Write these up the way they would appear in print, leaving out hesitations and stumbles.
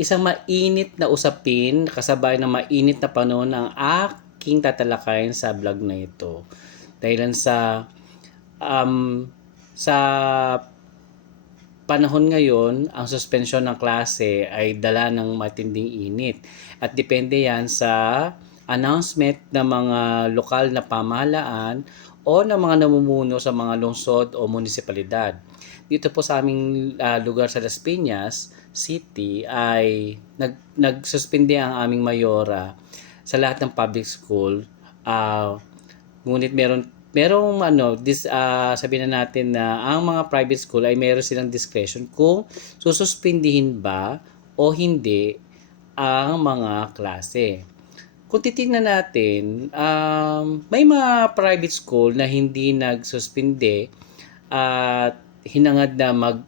isang mainit na usapin kasabay ng mainit na panahon ang aking tatalakayin sa vlog na ito. Dahilan um, sa panahon ngayon, ang suspensyon ng klase ay dala ng matinding init at depende yan sa announcement ng mga lokal na pamahalaan o ng mga namumuno sa mga lungsod o munisipalidad. Dito po sa aming lugar sa Las Piñas City ay nagsuspende ang aming mayora sa lahat ng public school. Ngunit merong sabihin na natin na ang mga private school ay meron silang discretion kung sususpindihin ba o hindi ang mga klase. Kung titingnan natin, may mga private school na hindi nagsuspinde at hinangad na mag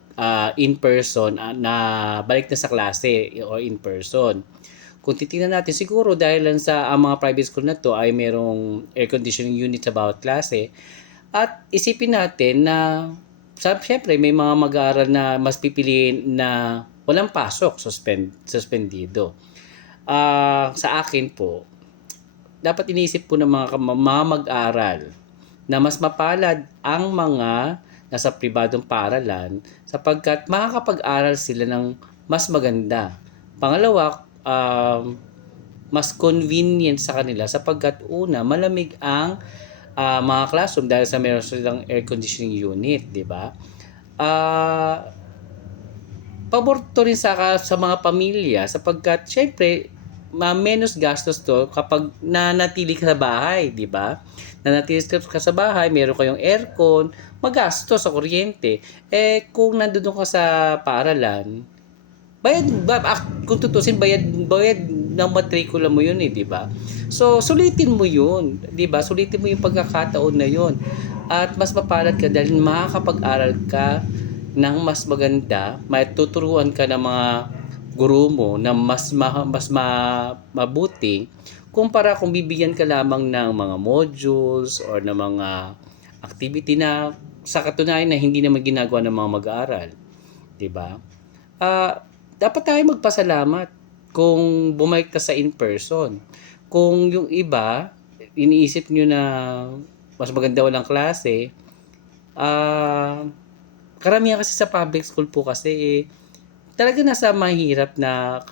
in-person na balik na sa klase o in-person. Kung titingnan natin, siguro dahil lang sa ang mga private school na to ay merong air conditioning unit sa bawat klase, at isipin natin na syempre may mga mag-aaral na mas pipiliin na walang pasok, suspendido. Sa akin po, dapat iniisip po ng mga mag-aaral na mas mapalad ang mga nasa pribadong paaralan sapagkat makakapag-aral sila ng mas maganda. Pangalawa, mas convenient sa kanila sapagkat una, malamig ang mga classroom dahil sa meron silang air conditioning unit, di ba? Pabor to rin sa mga pamilya sapagkat syempre menos gastos to kapag nanatili ka sa bahay, di ba? Nanatili ka sa bahay, meron kayong aircon, magastos sa kuryente. Kung nandoon ka sa paaralan, kung tutusin, bayad ng matrikula mo yun di ba? So, sulitin mo yun, di ba? Sulitin mo yung pagkakataon na yun. At mas mapalad ka dahil makakapag-aral ka ng mas maganda, may tuturuan ka ng mga guro mo na mabuti kumpara kung bibigyan ka lamang ng mga modules or ng mga activity na sa katunayan na hindi naman ginagawa ng mga mag-aaral, 'di ba? Dapat tayo magpasalamat kung bumalik ka sa in-person. Kung yung iba, iniisip nyo na mas maganda walang klase, karamihan kasi sa public school po kasi talaga nasa mahirap na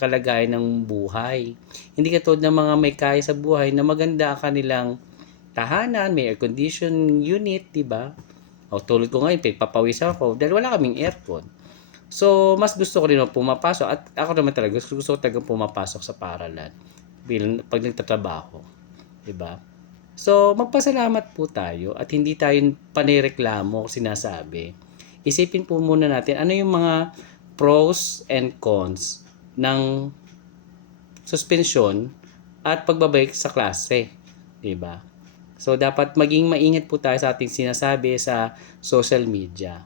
kalagayan ng buhay. Hindi katulad ng mga may kaya sa buhay na maganda ang kanilang tahanan, may air conditioning unit, 'di ba? O tulad ko ngayon, papawis ako dahil wala kaming aircon. So, mas gusto ko rin pumapasok at ako naman talaga gusto ko talaga pumapasok sa paaralan bilang pag nagtatrabaho, 'di ba? So, magpasalamat po tayo at hindi tayo panireklamo o sinasabi. Isipin po muna natin ano yung mga pros and cons ng suspension at pagbabalik sa klase, 'di ba? So, dapat maging maingat po tayo sa ating sinasabi sa social media.